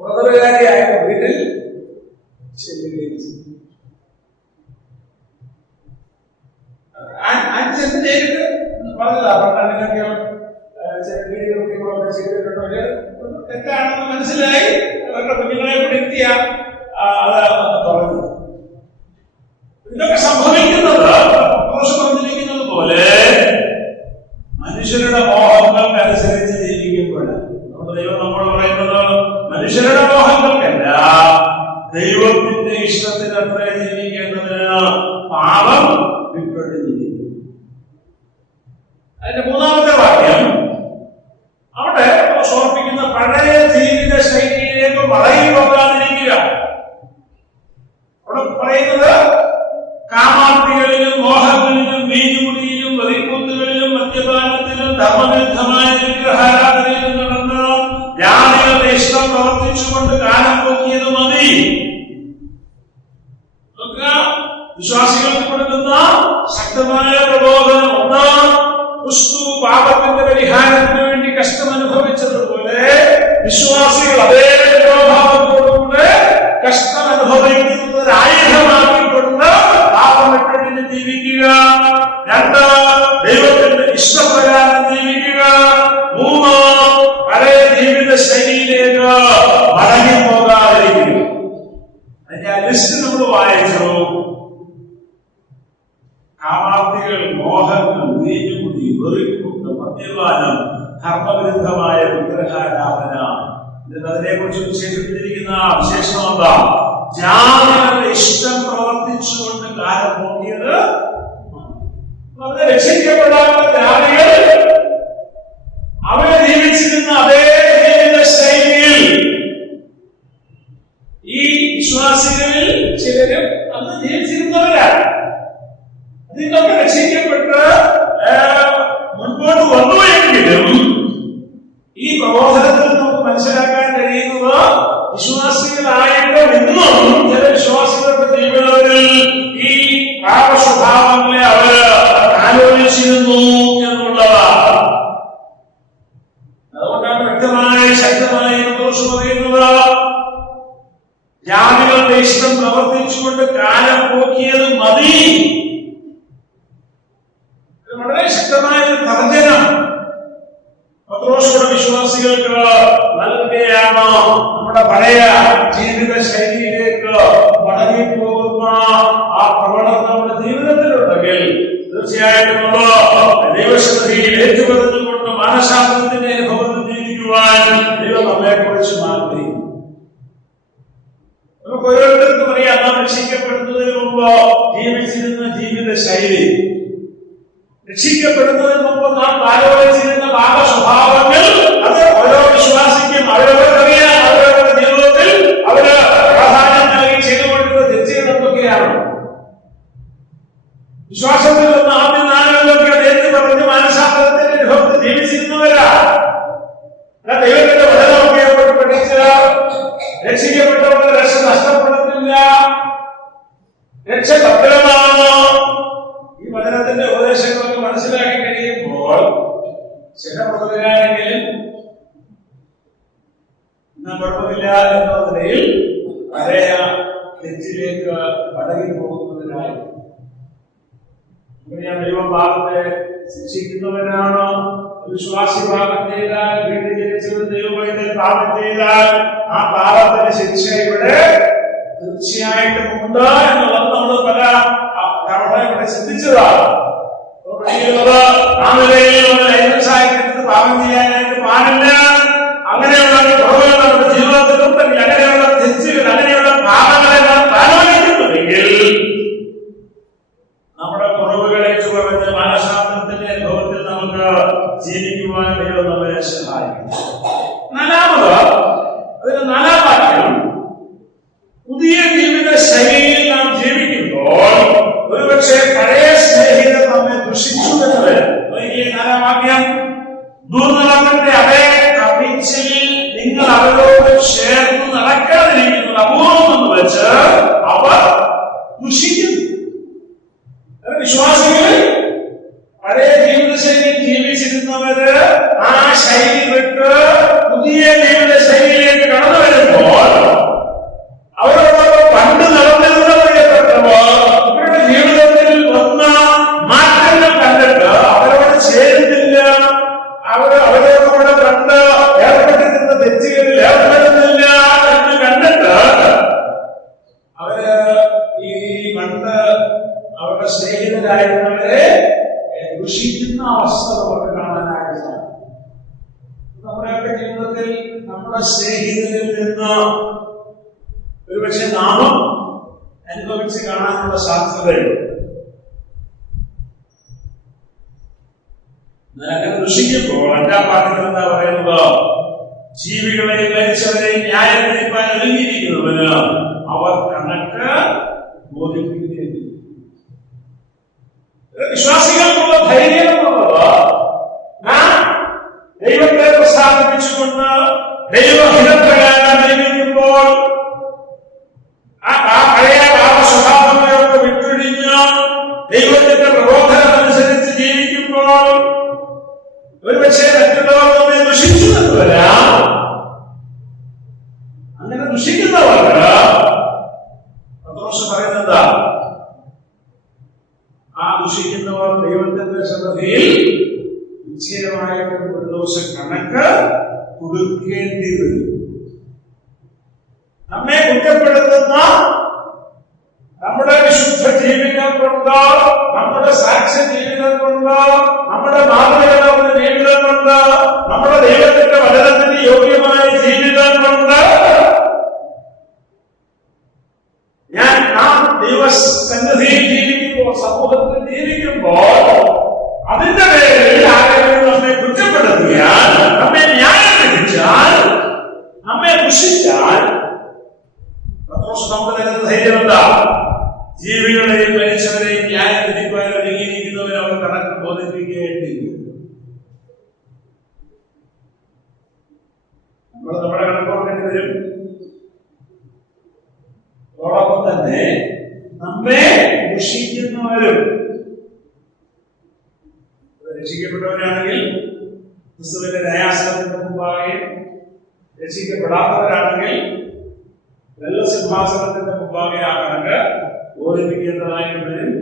പുറത്തുകാരിയായ വീട്ടിൽ തെറ്റാണെന്ന് മനസ്സിലായി. അവരുടെ കുഞ്ഞുങ്ങളെ കൂടി എത്തിയ ഇതൊക്കെ സംഭവിക്കുന്നത് പറഞ്ഞിരിക്കുന്നത് പോലെ മനുഷ്യരുടെ മോഹങ്ങൾക്കനുസരിച്ച് ജീവിക്കുമ്പോഴാണ്. നമ്മുടെ ദൈവം നമ്മൾ പറയുന്നത് മനുഷ്യരുടെ മോഹങ്ങൾക്കല്ല, ദൈവത്തിന്റെ ഇഷ്ടത്തിനത്ര ജീവിക്കേണ്ടതിന് പാപം വിട്ടുകൊണ്ടിരിക്കുന്നു. അതിന്റെ 3-ാമത്തെ വാക്യം അവിടെ ഓർപ്പിക്കുന്ന പഴയ ജീവിത ശൈലിയിലേക്ക് മടങ്ങി പോകാതിരിക്കുക. അവിടെ പറയുന്നത് കാമാർത്ഥികളിലും മോഹങ്ങളിലും വീഞ്ഞുകുടിയിലും വെറിക്കൂത്തുകളിലും മദ്യപാനത്തിലും ധർമ്മവിരുദ്ധമായ വിഗ്രഹാരാധനയിലും നടന്ന് ജാതികളുടെ ഇഷ്ടം പ്രവർത്തിച്ചുകൊണ്ട് കാലം പോക്കിയത് മതി. വിശ്വാസികൾക്ക് കൊടുക്കുന്ന ശക്തമായ പ്രബോധനം. ഒന്ന്, ക്രിസ്തു പാപത്തിന്റെ പരിഹാരത്തിന് വേണ്ടി കഷ്ടം അനുഭവിച്ചതുപോലെ വിശ്വാസികൾ അതേ മനോഭാവത്തോടുകൂടെ കഷ്ടം അനുഭവിക്കുന്നത് ഒരു ആയുധമാക്കിക്കൊണ്ട് പാപമിട്ടിട്ട് ജീവിക്കുക. 2, ദൈവത്തിന്റെ ഇഷ്ടപ്രകാരം ജീവിക്കുക. 3, പഴയ ജീവിത ശൈലിയിലേക്ക് മടങ്ങി പോകാതിരിക്കുക. അതിന്റെ ആ ലിസ്റ്റ് നമ്മൾ വായിച്ചു. കാമാർത്ഥികൾ, മോഹങ്ങൾ, വീഞ്ഞുകുടി, വെറിക്കൂത്ത്, മദ്യപാനം, ധർമ്മവിരുദ്ധമായ വിഗ്രഹാരാധന. അതിനെ കുറിച്ച് വിശേഷിപ്പിച്ചിരിക്കുന്ന വിശേഷം എന്താ? ജാതികളുടെ ഇഷ്ടം പ്രവർത്തിച്ചുകൊണ്ട് കാലം നോക്കിയത്. രക്ഷിക്കപ്പെടാത്ത ജാതികൾ അവരെ ജീവിച്ചിരുന്ന അതേ ജീവിത ശൈലിയിൽ ഈ വിശ്വാസികളിൽ ചിലരും അന്ന് ജീവിച്ചിരുന്നവരാണ്. അതിനൊക്കെ രക്ഷിക്കപ്പെട്ട് മുൻപോട്ട് വന്നു എങ്കിലും ഈ പ്രബോധനത്തിൽ നമുക്ക് മനസ്സിലാക്കാൻ കഴിയുന്നത് വിശ്വാസികളായിട്ട് ഇന്നും ചില വിശ്വാസികളുടെ ജീവിതത്തിൽ ഈ പാപസ്വഭാവങ്ങളെ അവര് ആലോചിച്ചിരുന്നു എന്നുള്ളതാണ്. മതി. വളരെ ശക്തമായ ഒരു തർജ്ജനം പത്രോസിന്റെ വിശ്വാസികൾക്ക് നൽകുകയാണ്. നമ്മുടെ പഴയ ജീവിത ശൈലിയിലേക്ക് മടങ്ങിപ്പോകുന്ന ആ പ്രവണത നമ്മുടെ ജീവിതത്തിലുണ്ടെങ്കിൽ തീർച്ചയായിട്ടും ദൈവശക്തിയിൽ ഏറ്റുപറഞ്ഞുകൊണ്ട് മാനസാന്തരത്തിന്റെ അനുഭവത്തിൽ ജീവിക്കുവാൻ ദൈവം നമ്മെ കുറിച്ച് മാറ്റി. നമുക്ക് ഓരോരുത്തർക്കും അറിയാം, നാം രക്ഷിക്കപ്പെടുന്നതിന് മുമ്പ് ജീവിച്ചിരുന്ന ജീവിത ശൈലി, രക്ഷിക്കപ്പെടുന്നതിന് മുമ്പ് നാം ആലോചിച്ചിരുന്ന പാപ സ്വഭാവങ്ങൾ, അത് ഓരോ വിശ്വാസിക്കും അവരവർക്കറിയാം. അവരവരുടെ ജീവിതത്തിൽ അവര് പ്രാധാന്യം നൽകി ചെയ്തുകൊണ്ടിരുന്ന തെറ്റുകൾ എന്തൊക്കെയാണ്? വിശ്വാസത്തിൽ നിന്ന് ആദ്യം നാളുകളിലൊക്കെ നേരത്തെ പറഞ്ഞ് മാനസാന്തരത്തിന്റെ അനുഭവത്തിൽ ജീവിച്ചിരുന്നവരാ. ദൈവത്തിന്റെ വചനമൊക്കെ പഠിച്ച് രക്ഷിക്കപ്പെട്ടവരുടെ രക്ഷ നഷ്ടപ്പെടുന്നില്ല, രക്ഷ ഭദ്രമാണ്. ഈ വചനത്തിന്റെ ഉപദേശങ്ങളൊക്കെ മനസ്സിലാക്കി കഴിയുമ്പോൾ ചില പ്രവർത്തകരാണെങ്കിലും കുഴപ്പമില്ല എന്ന നിലയിൽ പഴയ തെറ്റിലേക്ക് മടങ്ങി പോകുന്നതിനായി ദൈവം പാപത്തെ ശിക്ഷിക്കുന്നവനാണ്. വിശ്വാസി പാപം ചെയ്താൽ, വീട്ടിൽ ജനിച്ചവൻ ദൈവത്തെ പാപം ചെയ്താൽ ആ പാപത്തിന്റെ ശിക്ഷ ഇവിടെ തീർച്ചയായിട്ടും ഉണ്ട് എന്നുള്ളത് നമ്മൾ പല തവണ ഇവിടെ ചിന്തിച്ചതാണ്. ആ നിലയിൽ നമ്മൾ ലൈസൻസായിട്ട് പാപം ചെയ്യാനായിട്ട് പാടില്ല. അങ്ങനെയുള്ള കുറവുകൾ നമ്മുടെ ജീവിതത്തിലുണ്ടെങ്കിൽ, അങ്ങനെയുള്ള തെറ്റുകൾ, അങ്ങനെയുള്ള പാപങ്ങളെ നാം ആലോചിക്കുന്നുവെങ്കിൽ നമ്മുടെ കുറവുകളെ ചുവന്ന് മാനസാന്തരത്തിന്റെ അനുഭവത്തിൽ നമുക്ക് ജീവിക്കുവാൻ ദൈവം നമ്മെ സഹായിക്കും. അതിന് നാലാം വാക്യം, പുതിയ ജീവിത ശൈലിയിൽ നാം ജീവിക്കുമ്പോൾ ഒരുപക്ഷെ പഴയ സ്നേഹിതർ നമ്മെ ദുഷിച്ചു എന്ന് വരും. നാലാം വാക്യം, ദുർനടപ്പിന്റെ അതേ കപ്പിച്ചിൽ നിങ്ങൾ അവരോട് ചേർന്ന് നടക്കാതിരിക്കുന്നത് അപൂർവം എന്ന് വെച്ച് അവർ ദുഷിക്കുന്നു. വിശ്വാസികൾ പഴയ ജീവിത ശൈലിയിൽ ജീവിച്ചിരുന്നവര് ആ ശൈലി വിട്ട് പുതിയ ജീവിത ശൈലിയിലേക്ക് കടന്നു വരുമ്പോൾ അവരോടൊപ്പം പണ്ട് നടന്നിരുന്നവരെപ്പെട്ടവർ ഇവരുടെ ജീവിതത്തിൽ വന്ന മാറ്റങ്ങൾ കണ്ടിട്ട് അവരോട് ചേരുന്നില്ല, അവരോടുകൂടെ കണ്ട് ഏർപ്പെട്ടിരുന്ന തെറ്റുകളിൽ ഏർപ്പെടുന്നില്ല എന്ന് കണ്ടിട്ട് അവര് ഈ പണ്ട് അവരുടെ സ്നേഹിതരായിരുന്നവരെ ദുഷിക്കുന്ന അവസ്ഥ നമുക്ക് കാണാനായിട്ട് സാധിക്കും. നമ്മുടെയൊക്കെ ജീവിതത്തിൽ നമ്മുടെ സ്നേഹിതരിൽ നിന്ന് ഒരുപക്ഷെ നാമം അനുഭവിച്ച് കാണാനുള്ള സാധ്യതയുണ്ട്. അങ്ങനെ ദുഷിക്കുമ്പോൾ അഞ്ചാം വാക്യത്തിൽ എന്താ പറയുന്നത്? ജീവികളെയും മരിച്ചവരെയും ന്യായം വിധിപ്പാൻ ഒരുങ്ങിയിരിക്കുന്നവന് അവർ കണക്ക് ബോധിപ്പിക്കുകയും. വിശ്വാസികൾക്കുള്ള ധൈര്യം എന്നുള്ളത് നാം ദൈവത്തെ പ്രസാദിപ്പിച്ചുകൊണ്ട് ദൈവഹിതപ്രകാരം ജീവിക്കുമ്പോൾ ആ പഴയ പാപസ്വഭാവങ്ങളൊക്കെ വിട്ടൊഴിഞ്ഞ് ദൈവത്തിന്റെ പ്രബോധനം അനുസരിച്ച് ജീവിക്കുമ്പോൾ ഒരുപക്ഷെ മറ്റുള്ളവർ നമ്മെ ദുഷിച്ചു എന്ന് വരാം. അങ്ങനെ ദുഷിക്കുന്നവർക്ക് പത്രോസ് പറയുന്നതാ, ആ ദുഷിക്കുന്നവർ ദൈവത്തിന്റെ സന്നിധിയിൽ നിശ്ചയമായിട്ടും ഒരു ദിവസം കണക്ക് കൊടുക്കേണ്ടി വരും. നമ്മെ കുറ്റപ്പെടുത്തുന്ന നമ്മുടെ വിശുദ്ധ ജീവിതം കൊണ്ട്, നമ്മുടെ സാക്ഷ്യ ജീവിതം കൊണ്ട്, നമ്മുടെ മാതൃകകളുടെ ജീവിതം കൊണ്ട്, നമ്മുടെ ദൈവത്തിന്റെ വചനത്തിന് യോഗ്യമായ ജീവിതം കൊണ്ട് നാം ദൈവസന്നിധിയിൽ ജീവിക്കുമ്പോൾ, സമൂഹത്തിൽ ജീവിക്കുമ്പോൾ അതിന്റെ പേരിൽ ആരെങ്കിലും നമ്മെ കുറ്റപ്പെടുത്തിയാൽ, നമ്മെ ന്യായം വിധിച്ചാൽ, നമ്മെ ദുഷിച്ചാൽ നമുക്ക് തരുന്ന ധൈര്യം എന്താ? ജീവികളെയും മരിച്ചവരെയും ന്യായം വിധിക്കാൻ ഒരുങ്ങിയിരിക്കുന്നവരെ അവർ കണക്ക് ബോധിപ്പിക്കേണ്ടി നമ്മുടെ കണക്കോടേണ്ടി വരും. അതോടൊപ്പം തന്നെ നമ്മെ ദുഷിക്കുന്നവരും, രക്ഷിക്കപ്പെട്ടവരാണെങ്കിൽ ക്രിസ്തുവിന്റെ ന്യായാസനത്തിന്റെ മുമ്പാകെ, രക്ഷിക്കപ്പെടാത്തവരാണെങ്കിൽ സിംഹാസനത്തിന്റെ മുമ്പാകെ ആ കണക്ക് ബോധിപ്പിക്കേണ്ടതായിട്ട് വരും.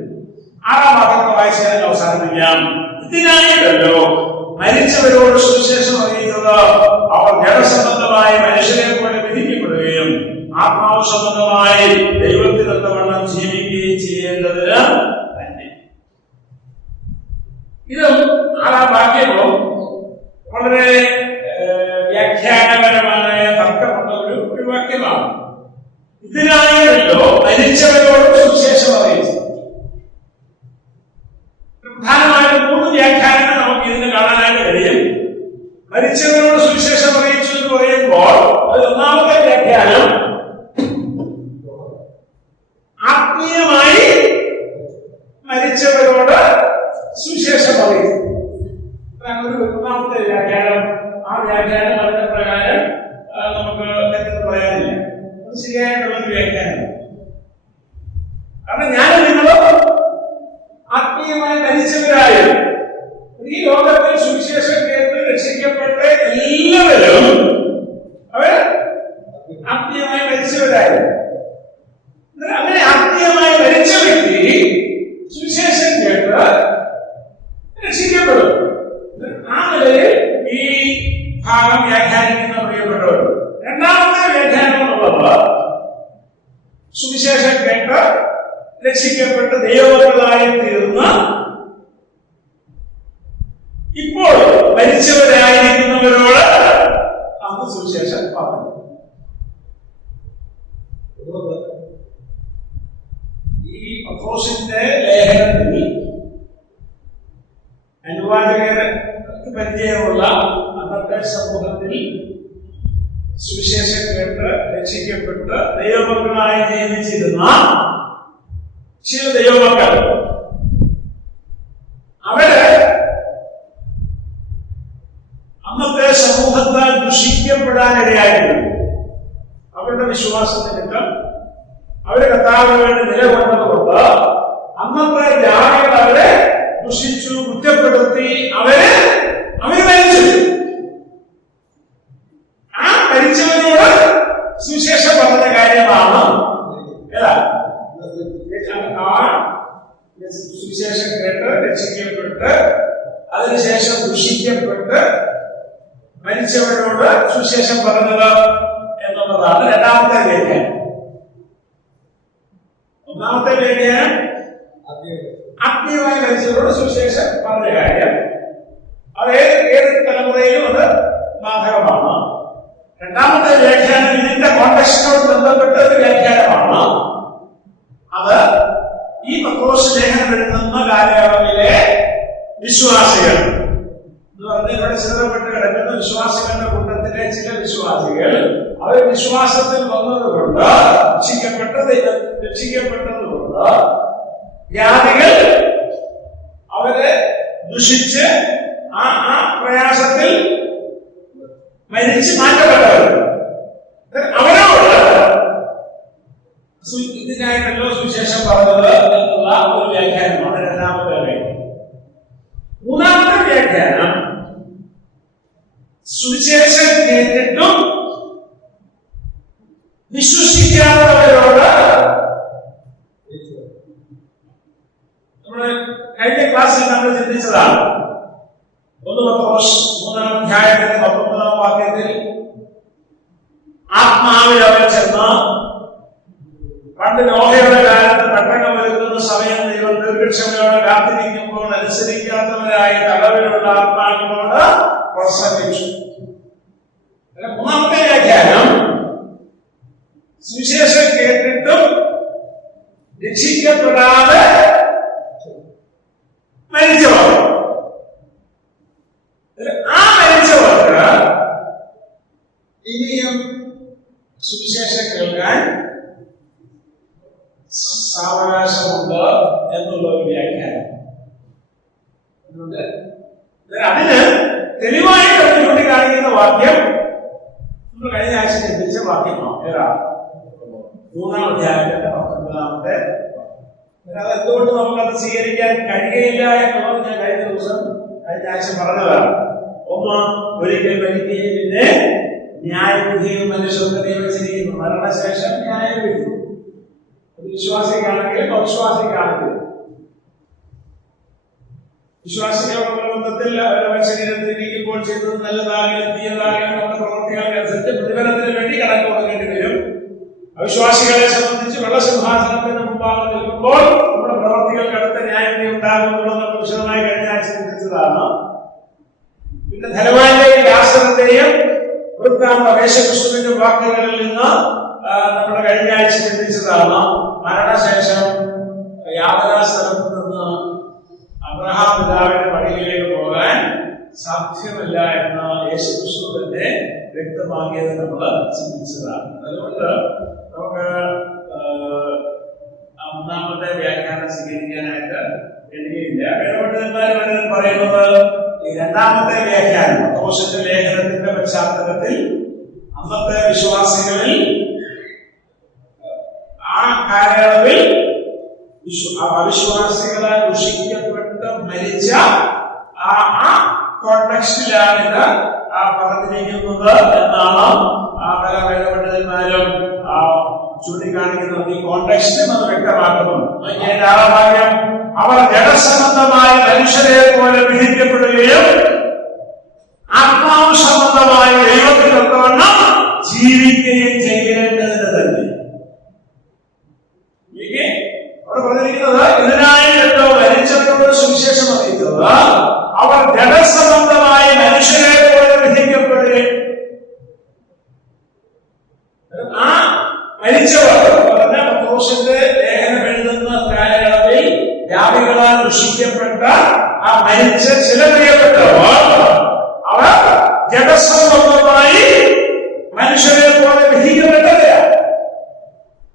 6-ാം വാക്യം വായിച്ചാൽ അവസാനിപ്പിക്കാം. ഇതിനായിട്ടല്ലോ മരിച്ചവരോട് സുവിശേഷം അറിയിച്ചത്, അവർ ജഡസംബന്ധമായി മനുഷ്യരെ പോലെ വിധിക്കപ്പെടുകയും ആത്മാവ് സംബന്ധമായി ദൈവത്തിനൊത്തവണ്ണം ജീവിക്കുകയും ചെയ്യേണ്ടതിന് തന്നെ. ഇതും 6-ാം വാക്യവും വളരെ വ്യാഖ്യാനപരമായ തർക്കമുള്ള ഒരു വാക്യമാണ്. ഇതിനായല്ലോ മരിച്ചവരോട് സുവിശേഷം അറിയിച്ചു. പ്രധാനമായും 3 വ്യാഖ്യാനങ്ങൾ നമുക്ക് ഇതിന് കാണാനായിട്ട് കഴിയും. മരിച്ചവരോട് സുവിശേഷം അറിയിച്ചു എന്ന് പറയുമ്പോൾ അത് 1-ാമത്തെ വ്യാഖ്യാനം ആത്മീയമായി മരിച്ചവരോട് സുവിശേഷം അറിയിച്ചു. 1-ാമത്തെ വ്യാഖ്യാനം. ആ വ്യാഖ്യാനം അതിന്റെ പ്രകാരം നമുക്ക് തെറ്റെന്ന് പറയാനില്ല. അത് ശരിയായിട്ടുള്ളൊരു വ്യാഖ്യാനം. കാരണം ഞാൻ നിങ്ങൾ ആത്മീയമായി മരിച്ചവരായി ഈ ലോകത്തിൽ സുവിശേഷം കേട്ട് രക്ഷിക്കപ്പെട്ട എല്ലാവരും അവർ ആത്മീയമായി മരിച്ചവരായി. അങ്ങനെ ആത്മീയമായി മരിച്ച വ്യക്തി സുവിശേഷം കേട്ട് രക്ഷിക്കപ്പെടും. ആ നിലയിൽ ഈ ഭാഗം വ്യാഖ്യാനിക്കുന്ന പ്രിയപ്പെട്ടവർ. 2-ാമത്തെ വ്യാഖ്യാനം എന്നുള്ളത് സുവിശേഷം കേട്ട് രക്ഷിക്കപ്പെട്ട് ദൈവമക്കളായി തീർന്ന ഇപ്പോൾ മരിച്ചവരായിരിക്കുന്നവരോട് അന്ന് സുവിശേഷം പറഞ്ഞു. ഈ പത്രോസിന്റെ ലേഖനത്തിൽ അനുവാചകർക്ക് പരിചയമുള്ള അന്നത്തെ സമൂഹത്തിൽ സുവിശേഷം കേട്ട് രക്ഷിക്കപ്പെട്ട് ദൈവമക്കളായി ജീവിച്ചിരുന്ന ചില ദൈവമക്കൾ, അവര് അന്നത്തെ സമൂഹത്താൽ ദുഷിക്കപ്പെടാനിടയായിരുന്നു. അവരുടെ വിശ്വാസത്തിനിട്ട് അവര് കർത്താവിന് വേണ്ടി നിലകൊണ്ടതുകൊണ്ട് അന്നത്തെ ജാതികൾ അവരെ ദുഷിച്ചു, കുറ്റപ്പെടുത്തി, അവര് മരിച്ചു. ആ മരിച്ചവരോട് സുവിശേഷം പറഞ്ഞ കാര്യമാണ് സുവിശേഷം കേട്ട് രക്ഷിക്കപ്പെട്ട് അതിനുശേഷം ദുഷിക്കപ്പെട്ട് മരിച്ചവരോട് സുവിശേഷം പറഞ്ഞത് എന്നുള്ളതാണ് 2-ാമത്തെ വ്യാഖ്യാനം. 1-ാമത്തെ വ്യാഖ്യാനം ആത്മീയമായി മരിച്ചവരോട് സുവിശേഷം പറഞ്ഞ കാര്യം. അത് ഏത് തലമുറയിലും അത് ബാധകമാണ്. 2-ാമത്തെ വ്യാഖ്യാനം ഇതിന്റെ കോണ്ടെക്സ്റ്റിനോട് ബന്ധപ്പെട്ട ഒരു വ്യാഖ്യാനമാണ്. അത് ഈ പത്രോസ് ലേഖനം എഴുതുന്ന കാലയളവിലെ വിശ്വാസികൾ എന്ന് പറഞ്ഞാൽ ഇവിടെ ചിതറപ്പെട്ട് കിടക്കുന്ന വിശ്വാസികളുടെ കൂട്ടത്തിലെ ചില വിശ്വാസികൾ അവർ വിശ്വാസത്തിൽ വന്നതുകൊണ്ട് രക്ഷിക്കപ്പെട്ടതുകൊണ്ട് ജാതികൾ അവരെ ദുഷിച്ച് ആ പ്രയാസത്തിൽ മരിച്ച് മാറ്റപ്പെട്ടവർ. അവരോട് ഇതിനായിട്ടല്ലോ സുവിശേഷം പറഞ്ഞത് എന്നുള്ള ഒരു വ്യാഖ്യാനമാണ് 2-ാമത്തെ വ്യാഖ്യാനം. 3-ാമത്തെ വ്യാഖ്യാനം സുവിശേഷം കേട്ടിട്ടും വിശ്വസിക്കാത്തവരോട്, നമ്മുടെ കഴിഞ്ഞ ക്ലാസ്സിൽ നമ്മൾ ചിന്തിച്ചതാണ്. 1 പത്രോസ് 3-ാം അധ്യായത്തിന്റെ 19-ാം വാക്യത്തിൽ ആത്മാവിൽ അവർ ചെന്ന് പണ്ട് നോഹയുടെ കാലത്ത് പെട്ടകം ഒരുക്കുന്ന സമയം ദൈവം ദീർഘക്ഷമയോടെ കാത്തിരിക്കുമ്പോൾ അനുസരിക്കാത്തവരായി തടവിലുള്ള ആത്മാക്കളോട് പ്രസംഗിച്ചു. 3-ാമത്തെ വ്യാഖ്യാനം സുവിശേഷം കേട്ടിട്ടും രക്ഷിക്കപ്പെടാതെ മരിച്ചവർ. ആ മരിച്ചവർക്ക് ഇനിയും സുവിശേഷം കേൾക്കാൻ സാവകാശമുണ്ട് എന്നുള്ള ഒരു വ്യാഖ്യാനം. അതിന് തെളിവായിട്ട് ചൂണ്ടിക്കാണിക്കുന്ന വാക്യം നമ്മൾ കഴിഞ്ഞ ആഴ്ച ചിന്തിച്ച വാക്യമാണ്. ഏതാ? 3-ാം അധ്യായത്തിന്റെ 19-ാമത്തെ. അത് എന്തുകൊണ്ട് നമുക്കത് സ്വീകരിക്കാൻ കഴിയില്ല എന്നുള്ളത് ഞാൻ കഴിഞ്ഞ ആഴ്ച പറഞ്ഞതാണ്. ഒന്ന്, ഒരിക്കൽ മരിക്കുകയും പിന്നെ ന്യായവിധിയും മനുഷ്യർക്ക് നിയമിച്ചിരിക്കുന്നു. മരണശേഷം ന്യായവിധി. വിശ്വാസിക്കാണെങ്കിലും അവിശ്വാസിക്കാണെങ്കിലും. വിശ്വാസികളുടെ ബന്ധത്തിൽ അവരവൻ ശരീരത്തിൽ ഇരിക്കുമ്പോൾ ചെയ്തത് നല്ലതാകലും തീയതാകലും നമ്മുടെ പ്രവൃത്തികൾക്കനുസരിച്ച് പ്രതിഫലത്തിന് വേണ്ടി കണക്ക് കൊടുക്കേണ്ടി വരും. അവിശ്വാസികളെ സംബന്ധിച്ച് വെള്ളസിംഹാസനത്തിന് മുമ്പാകെ നിൽക്കുമ്പോൾ നമ്മുടെ പ്രവൃത്തികൾക്ക് അടുത്ത ന്യായവിധി ഉണ്ടാകുമെന്നുള്ളത് നമ്മൾ വിശദമായി കഴിഞ്ഞ ആഴ്ച ചിന്തിച്ചതാണ്. പിന്നെ ധനവാന്റെയും ലാസറിന്റെയും വൃത്താന്തം യേശുക്രിസ്തുവിന്റെ വാക്കുകളിൽ നിന്ന് നമ്മുടെ കഴിഞ്ഞ ആഴ്ച ചിന്തിച്ചതാണ്. മരണശേഷം യാതനാ സ്ഥലത്ത് നിന്ന് അബ്രഹാം പിതാവിന്റെ പടിയിലേക്ക് പോകാൻ സാധ്യമല്ല എന്ന് യേശുക്രിസ്തു തന്നെ വ്യക്തമാക്കിയത് നമ്മൾ ചിന്തിച്ചതാണ്. അതുകൊണ്ട് നമുക്ക് മൂന്നാമത്തെ വ്യാഖ്യാനം സ്വീകരിക്കാനായിട്ട് കഴിയില്ല. വേദപണ്ഡിതന്മാർ പറയുന്നത് ഈ രണ്ടാമത്തെ വ്യാഖ്യാനം പത്രോസിന്റെ ലേഖനത്തിന്റെ പശ്ചാത്തലത്തിൽ അന്നത്തെ വിശ്വാസികളിൽ ആ കാലയളവിൽ അവിശ്വാസികളെ ദുഷിക്കപ്പെട്ട് മരിച്ച ആ കോണ്ടെക്സ്റ്റിലാണ് ഇത് പറഞ്ഞിരിക്കുന്നത് എന്നാണ് പല വേദപണ്ഡിതന്മാരും ചൂണ്ടിക്കാണിക്കുന്നത്. ഈ കോണ്ടെക്സ്റ്റ് അത് വ്യക്തമാക്കുന്നു. ഭാഗ്യം അവർ ജഡസംബന്ധമായ മനുഷ്യരെ പോലെ വിധിക്കപ്പെടുകയും ആത്മാവ് സംബന്ധമായ ദൈവത്തിനൊത്തവണ്ണം ജീവിക്കുകയും ചെയ്യേണ്ടതിന് തന്നെ. അവിടെ പറഞ്ഞിരിക്കുന്നത് ഇതിനായി എന്തോ മരിച്ചവരോട് സുവിശേഷം അറിയിച്ചത് അവർ ജഡസംബന്ധമായ മനുഷ്യരെ പോലെ വിധിക്കപ്പെടുകയും ആ മരിച്ചവർ പറഞ്ഞ പത്രോസിന്റെ ലേഖനം എഴുതുന്ന കാലയളവിൽ വ്യാപികളാൽ ദുഷിക്കപ്പെട്ട ആ മരിച്ച ചില പ്രിയപ്പെട്ടവർ അവർ ജഡസംബന്ധമായി മനുഷ്യരെ പോലെ വിധിക്കപ്പെട്ടതല്ല.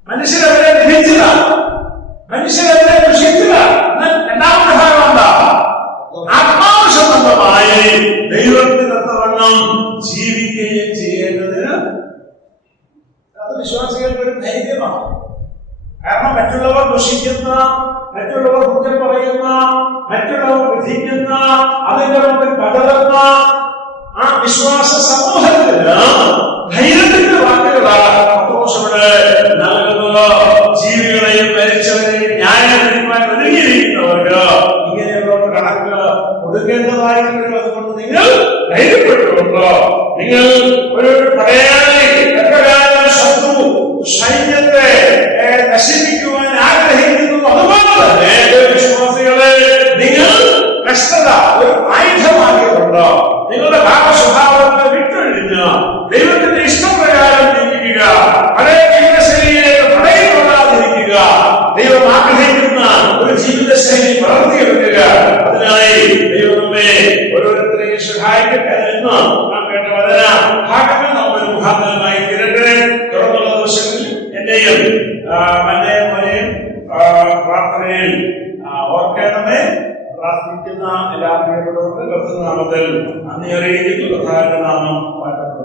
മനുഷ്യരവരെ വിധിച്ചില്ല, മനുഷ്യരവരെ ദുഷിച്ചില്ല. രണ്ടാമത്തെ ഭാഗം എന്താ? ആത്മാവ് സംബന്ധമായി ദൈവത്തിനൊത്തവണ്ണം ജീവിക്കുകയും ചെയ്യേണ്ടതിന് അത് വിശ്വാസികൾക്ക് ഒരു ധൈര്യമാണ്. കാരണം മറ്റുള്ളവർ ദുഷിക്കുന്ന, മറ്റുള്ളവർ കുറ്റം പറയുന്ന, മറ്റുള്ളവർ വിധിക്കുന്ന, അതിന്റെ മുമ്പിൽ പതറുന്ന ആ വിശ്വാസ സമൂഹത്തിന് ധൈര്യത്തിന്റെ വാക്കുകളാണ് പത്രോസിവിടെ നൽകുന്നത്. ജീവികളെയും മരിച്ചവരെയും ന്യായീകരിക്കാൻ ഒരുങ്ങിയിരിക്കുന്നവർക്ക് ഇങ്ങനെയുള്ള കണക്ക് കൊടുക്കേണ്ടതായിട്ടുള്ളത്. അതുകൊണ്ട് നിങ്ങൾ ധൈര്യപ്പെട്ടുകൊണ്ടോ, നിങ്ങൾ ഒരു പടയാളി ശത്രു സൈന്യത്തെ നശിപ്പിക്കുവാൻ ആഗ്രഹിക്കുന്നു. അതുപോലെ തന്നെ വിശ്വാസികളെ നിങ്ങൾ കഷ്ടത ഒരു ആയുധമാക്കിയിട്ടുണ്ടോ, നിങ്ങളുടെ ഭാവസ്വഭാവത്തെ വിട്ടൊഴിഞ്ഞ് ദൈവത്തിന്റെ ഇഷ്ടപ്രകാരം ജീവിക്കുക, പഴയ ജീവിതശൈലിയിലേക്ക് പടയിലൊള്ളാതിരിക്കുക, ദൈവം ആഗ്രഹിക്കുന്ന ഒരു ജീവിതശൈലി വളർത്തിയെടുക്കുക. അതിനായി ദൈവം നമ്മെ ഓരോരുത്തരെയും സഹായിക്കട്ടെ എന്ന് നാം കേട്ട വചന ഭാഗങ്ങൾ നമ്മുടെ മുഖാന്തരമായി തീരട്ടെ. തുടർന്നുള്ള ദിവസങ്ങളിൽ എന്റെയും മോനെയും പ്രാർത്ഥനയിൽ ഓർക്കണമേ. പ്രാർത്ഥിക്കുന്ന എല്ലാ പ്രിയപ്പെട്ടവർക്ക് കർത്തൃനാമത്തിൽ നന്ദി അറിയിക്കുന്നു. കർത്താവിന്റെ നാമം വാഴ്ത്തപ്പെടും.